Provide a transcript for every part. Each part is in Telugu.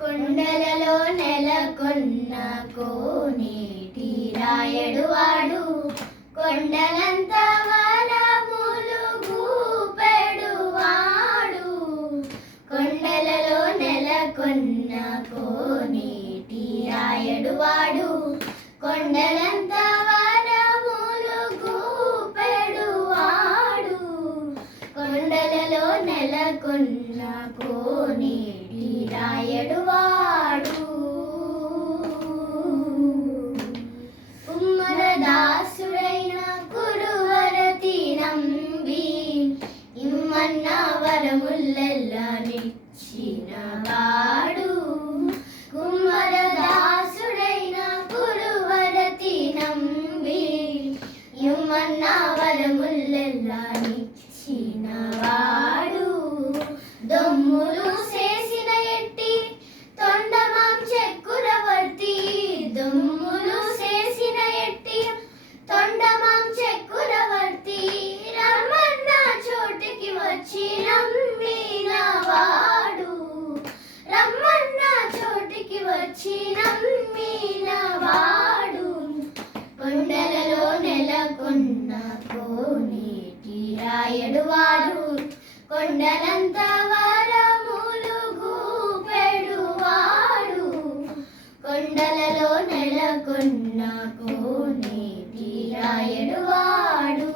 కొండలలో నెలకొన్న కోనేటి రాయడు వాడు, కొండలంత వరములు గూపెడు వాడు. కొండలలో నెలకొన్న కోనేటి రాయడు వాడు, కొండలంత వరములు గూపెడు వాడు. కొండలలో నెలకొన్న కోనేటి రాయడు వాడు. కుమ్మరదాసుడైన కురువరతి నంబి, ఇమ్మన్న వరముల్లెల్లా నిచ్చిన వాడు. కుమ్మరదాసుడైన కురువరతి నంబి, ఇమ్మన్న వరముల్లెల్లా నిచ్చిన వాడు. దొమ్ములు చేసిన ఎట్టి తొండమాం చెక్కురవర్తి, దొమ్ములు చేసిన ఎట్టి తొండమాం చెక్కురవర్తి. రమ్మన్న చోటికి వచ్చి నమ్మిన వాడు, రమ్మన్న చోటికి వచ్చి నమ్మిన వాడు. కొండలలో నెలకొన్న కోనేటి రాయడు వాడు, కొండలంత వరములు గూపెడు వాడు. కొండలలో నెలకొన్న కోనేటి రాయడు వాడు.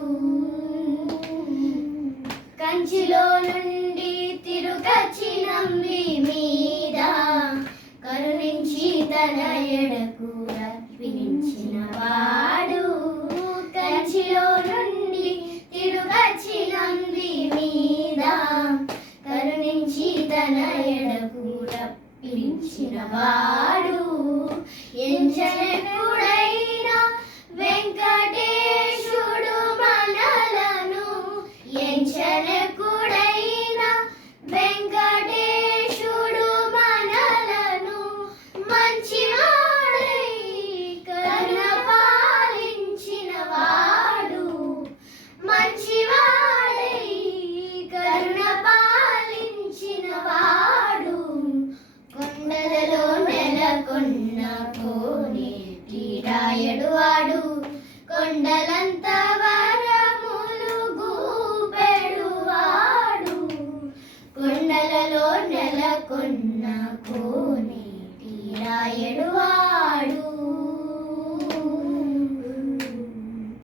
కంచిలో నుండి తిరుగచ్చి నంబి మీద, కరుణించి తన ఎడకు రప్పించిన వాడు. కంచిలో నుండి తిరుగచ్చి నంబి మీద, కరుణించి తన ఎడకు రప్పించిన వాడు. ఎంచనకుడైన వెంకట